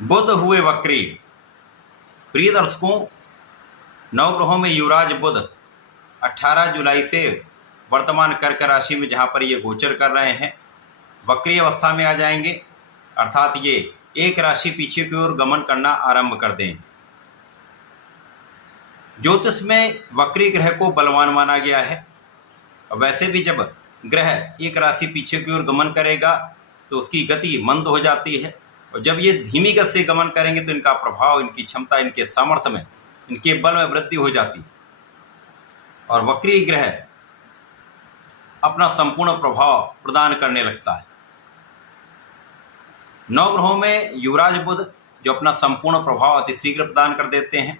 बुध हुए वक्री। प्रिय दर्शकों, नवग्रहों में युवराज बुध 18 जुलाई से वर्तमान कर्क राशि में जहां पर ये गोचर कर रहे हैं, वक्री अवस्था में आ जाएंगे, अर्थात ये एक राशि पीछे की ओर गमन करना आरंभ कर दें। ज्योतिष में वक्री ग्रह को बलवान माना गया है। वैसे भी जब ग्रह एक राशि पीछे की ओर गमन करेगा तो उसकी गति मंद हो जाती है, और जब ये धीमी गति से गमन करेंगे तो इनका प्रभाव, इनकी क्षमता, इनके सामर्थ्य में, इनके बल में वृद्धि हो जाती है और वक्री ग्रह अपना संपूर्ण प्रभाव प्रदान करने लगता है। नवग्रहों में युवराज बुध जो अपना संपूर्ण प्रभाव अतिशीघ्र प्रदान कर देते हैं,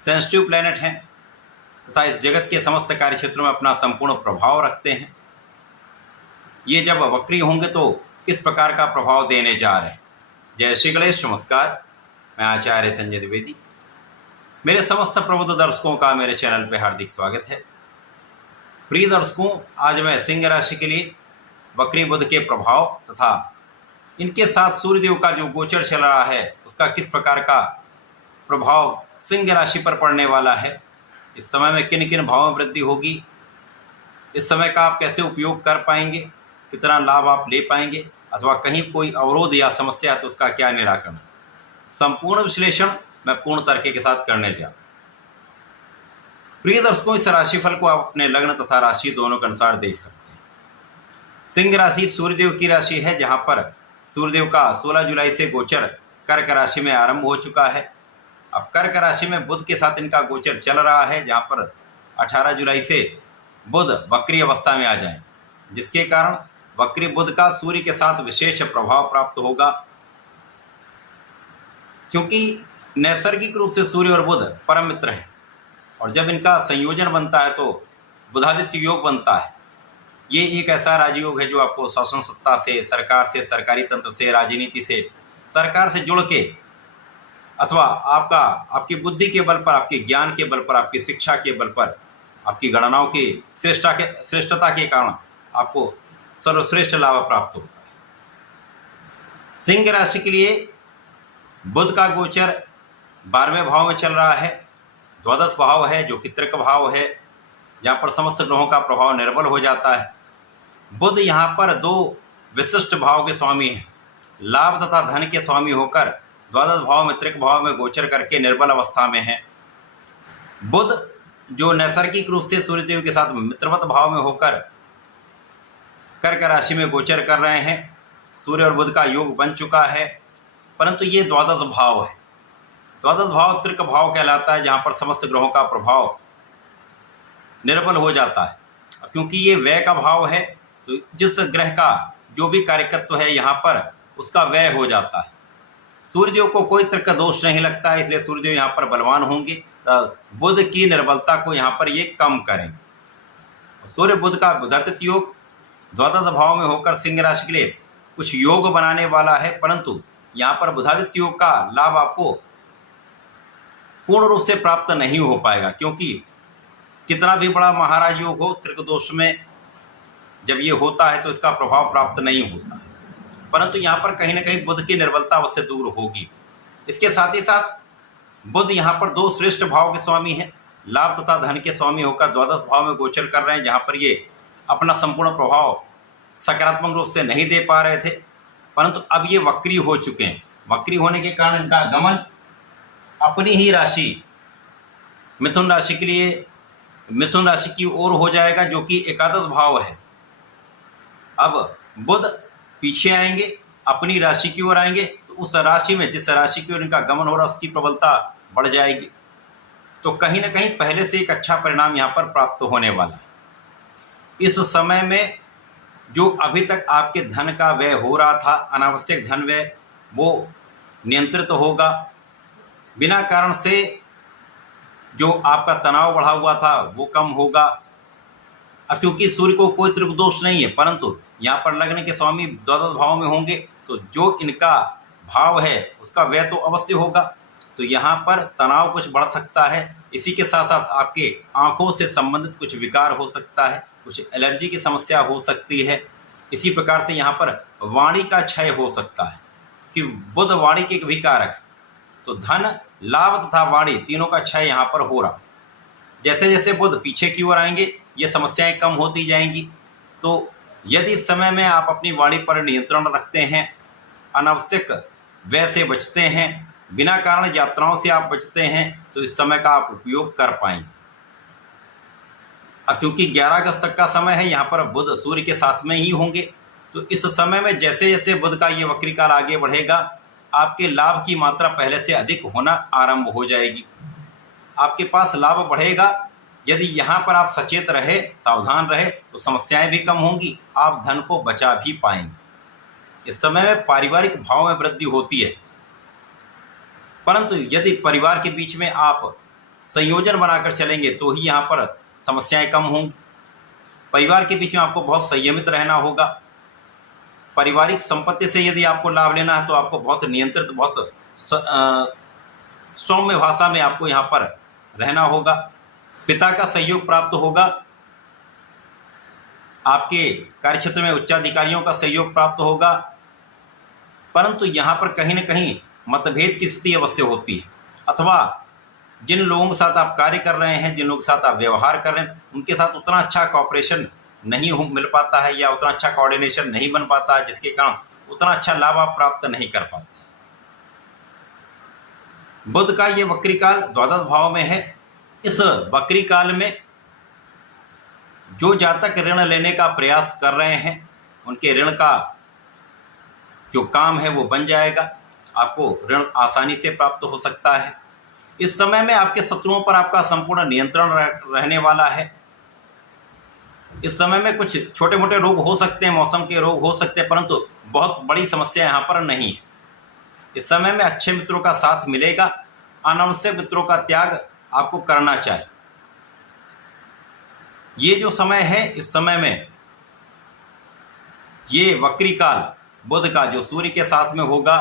सेंसिटिव प्लैनेट हैं तथा इस जगत के समस्त कार्य क्षेत्रों में अपना संपूर्ण प्रभाव रखते हैं। ये जब वक्री होंगे तो किस प्रकार का प्रभाव देने जा रहे हैं। जय श्री गणेश, नमस्कार। मैं आचार्य संजय द्विवेदी। मेरे समस्त प्रबुद्ध दर्शकों का मेरे चैनल पर हार्दिक स्वागत है। प्रिय दर्शकों, आज मैं सिंह राशि के लिए वक्री बुध के प्रभाव तथा इनके साथ सूर्यदेव का जो गोचर चल रहा है उसका किस प्रकार का प्रभाव सिंह राशि पर पड़ने वाला है, इस समय में किन किन भावों में वृद्धि होगी, इस समय का आप कैसे उपयोग कर पाएंगे, कितना लाभ आप ले पाएंगे, अथवा कहीं कोई अवरोध या समस्या है तो उसका क्या निराकरण, संपूर्ण विश्लेषण मैं पूर्ण तरीके के साथ करने जा। प्रिय दर्शकों, इस राशिफल को आप अपने लग्न तथा राशि दोनों के अनुसार देख सकते हैं। सिंह राशि सूर्यदेव की राशि है, जहां पर सूर्यदेव का 16 जुलाई से गोचर कर्क राशि में आरंभ हो चुका है। अब कर्क राशि में बुध के साथ इनका गोचर चल रहा है, जहां पर 18 जुलाई से बुध वक्री अवस्था में आ जाए, जिसके कारण वक्री बुध का सूर्य के साथ विशेष प्रभाव प्राप्त होगा। क्योंकि नैसर्गिक रूप से सूर्य और बुध परम मित्र हैं, और जब इनका संयोजन बनता है तो बुधादित्य योग बनता है। ये एक ऐसा राजयोग है जो आपको शासन सत्ता से, सरकार से, सरकारी तंत्र से, राजनीति से, सरकार से जुड़ के, अथवा आपकी बुद्धि के बल पर, आपके ज्ञान के बल पर, आपकी शिक्षा के बल पर, आपकी गणनाओं की श्रेष्ठता के कारण आपको सर्वश्रेष्ठ लाभ प्राप्त होता है। सिंह राशि के लिए बुध का गोचर 12वें भाव में चल रहा है। द्वादश भाव है जो कि त्रिक भाव है, जहाँ पर समस्त ग्रहों का प्रभाव निर्बल हो जाता है। बुध यहाँ पर 2 विशिष्ट भाव के स्वामी हैं। लाभ तथा धन के स्वामी होकर द्वादश भाव में, त्रिक भाव में गोचर करके निर्बल अवस्था में है। बुध जो नैसर्गिक रूप से सूर्यदेव के साथ मित्रवत भाव में होकर कर्क राशि में गोचर कर रहे हैं, सूर्य और बुध का योग बन चुका है, परंतु ये द्वादश भाव है। द्वादश भाव त्रिक भाव कहलाता है, जहाँ पर समस्त ग्रहों का प्रभाव निर्बल हो जाता है। क्योंकि ये व्यय का भाव है, तो जिस ग्रह का जो भी कार्यकत्व है यहाँ पर उसका व्यय हो जाता है। सूर्यदेव को कोई त्रिक दोष नहीं लगता है, इसलिए सूर्यदेव यहाँ पर बलवान होंगे। बुध की निर्बलता को यहाँ पर ये कम करेंगे। सूर्य बुध का बुधादित्य योग द्वादश भाव में होकर सिंह राशि के लिए कुछ योग बनाने वाला है, परंतु यहाँ पर बुधादित्य योग का लाभ आपको पूर्ण रूप से प्राप्त नहीं हो पाएगा। क्योंकि कितना भी बड़ा महाराज योग हो, त्रिक दोष में जब ये होता है तो इसका प्रभाव प्राप्त नहीं होता, परंतु यहाँ पर कहीं ना कहीं बुध की निर्बलता अवश्य दूर होगी। इसके साथ ही साथ बुध यहाँ पर 2 श्रेष्ठ भाव के स्वामी हैं। लाभ तथा धन के स्वामी होकर द्वादश भाव में गोचर कर रहे हैं, जहाँ पर ये अपना संपूर्ण प्रभाव सकारात्मक रूप से नहीं दे पा रहे थे, परंतु अब ये वक्री हो चुके हैं। वक्री होने के कारण इनका गमन अपनी ही राशि मिथुन राशि के लिए, मिथुन राशि की ओर हो जाएगा, जो कि एकादश भाव है। अब बुध पीछे आएंगे, अपनी राशि की ओर आएंगे, तो उस राशि में जिस राशि की ओर इनका गमन हो रहा है उसकी प्रबलता बढ़ जाएगी। तो कहीं ना कहीं पहले से एक अच्छा परिणाम यहाँ पर प्राप्त होने वाला है। इस समय में जो अभी तक आपके धन का व्यय हो रहा था, अनावश्यक धन व्यय, वो नियंत्रित होगा। बिना कारण से जो आपका तनाव बढ़ा हुआ था वो कम होगा। अब क्योंकि सूर्य को कोई त्रिक दोष नहीं है, परंतु यहाँ पर लग्न के स्वामी द्वादश भाव में होंगे, तो जो इनका भाव है उसका व्यय तो अवश्य होगा। तो यहाँ पर तनाव कुछ बढ़ सकता है। इसी के साथ साथ आपके आंखों से संबंधित कुछ विकार हो सकता है, कुछ एलर्जी की समस्या हो सकती है। इसी प्रकार से यहाँ पर वाणी का क्षय हो सकता है। कि बुध वाणी के भी कारक है, तो धन, लाभ तथा वाणी तीनों का क्षय यहाँ पर हो रहा। जैसे जैसे बुध पीछे की ओर आएंगे ये समस्याएं कम होती जाएंगी। तो यदि इस समय में आप अपनी वाणी पर नियंत्रण रखते हैं, अनावश्यक व्यय से बचते हैं, बिना कारण यात्राओं से आप बचते हैं, तो इस समय का आप उपयोग कर पाएंगे। अब क्योंकि 11 अगस्त तक का समय है, यहाँ पर बुध सूर्य के साथ में ही होंगे, तो इस समय में जैसे जैसे बुध का ये वक्री काल आगे बढ़ेगा, आपके लाभ की मात्रा पहले से अधिक होना आरंभ हो जाएगी। आपके पास लाभ बढ़ेगा। यदि यहाँ पर आप सचेत रहे, सावधान रहे, तो समस्याएं भी कम होंगी, आप धन को बचा भी पाएंगे। इस समय में पारिवारिक भाव में वृद्धि होती है, परंतु यदि परिवार के बीच में आप संयोजन बनाकर चलेंगे तो ही यहाँ पर समस्याएं कम होंगी। परिवार के बीच में आपको बहुत संयमित रहना होगा। पारिवारिक संपत्ति से यदि आपको लाभ लेना है तो आपको बहुत नियंत्रित, बहुत सौम्य भाषा में आपको यहाँ पर रहना होगा। पिता का सहयोग प्राप्त होगा। आपके कार्यक्षेत्र में उच्चाधिकारियों का सहयोग प्राप्त होगा, परंतु यहाँ पर कहीं न कहीं मतभेद की स्थिति अवश्य होती है, अथवा जिन लोगों के साथ आप कार्य कर रहे हैं, जिन लोगों के साथ आप व्यवहार कर रहे हैं, उनके साथ उतना अच्छा कॉपरेशन नहीं मिल पाता है, या उतना अच्छा कोऑर्डिनेशन नहीं बन पाता है, जिसके कारण उतना अच्छा लाभ आप प्राप्त नहीं कर पाते। बुध का ये वक्री काल द्वादश भाव में है। इस वक्री काल में जो जातक ऋण लेने का प्रयास कर रहे हैं, उनके ऋण का जो काम है वो बन जाएगा। आपको ऋण आसानी से प्राप्त हो सकता है। इस समय में आपके शत्रुओं पर आपका संपूर्ण नियंत्रण रहने वाला है। इस समय में कुछ छोटे मोटे रोग हो सकते हैं, मौसम के रोग हो सकते हैं, परंतु बहुत बड़ी समस्या यहाँ पर नहीं है। इस समय में अच्छे मित्रों का साथ मिलेगा। अनावश्यक मित्रों का त्याग आपको करना चाहिए। ये जो समय है, इस समय में ये वक्री काल बुध का जो सूर्य के साथ में होगा,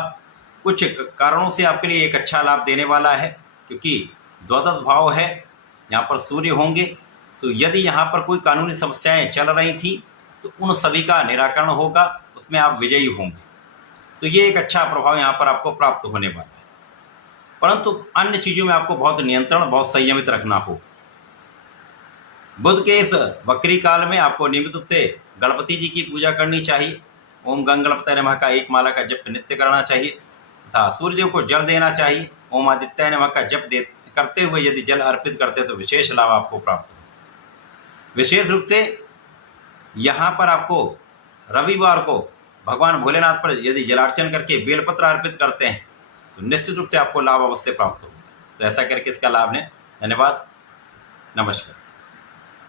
कुछ कारणों से आपके लिए एक अच्छा लाभ देने वाला है, क्योंकि द्वादश भाव है, यहाँ पर सूर्य होंगे। तो यदि यहाँ पर कोई कानूनी समस्याएं चल रही थी तो उन सभी का निराकरण होगा, उसमें आप विजयी होंगे। तो ये एक अच्छा प्रभाव यहाँ पर आपको प्राप्त होने वाला है। परंतु अन्य चीज़ों में आपको बहुत नियंत्रण, बहुत संयमित रखना हो। बुध के इस वक्री काल में आपको नियमित रूप से गणपति जी की पूजा करनी चाहिए। ओम गंग गणपतये नमः का एक माला का जप नित्य करना चाहिए तथा सूर्यदेव को जल देना चाहिए। ओम आदित्याय नमः का जप करते हुए यदि जल अर्पित करते तो विशेष लाभ आपको प्राप्त हो। विशेष रूप से यहाँ पर आपको रविवार को भगवान भोलेनाथ पर यदि जलार्चन करके बेलपत्र अर्पित करते हैं तो निश्चित रूप से आपको लाभ अवश्य प्राप्त होगा। तो ऐसा करके इसका लाभ लें। धन्यवाद। नमस्कार।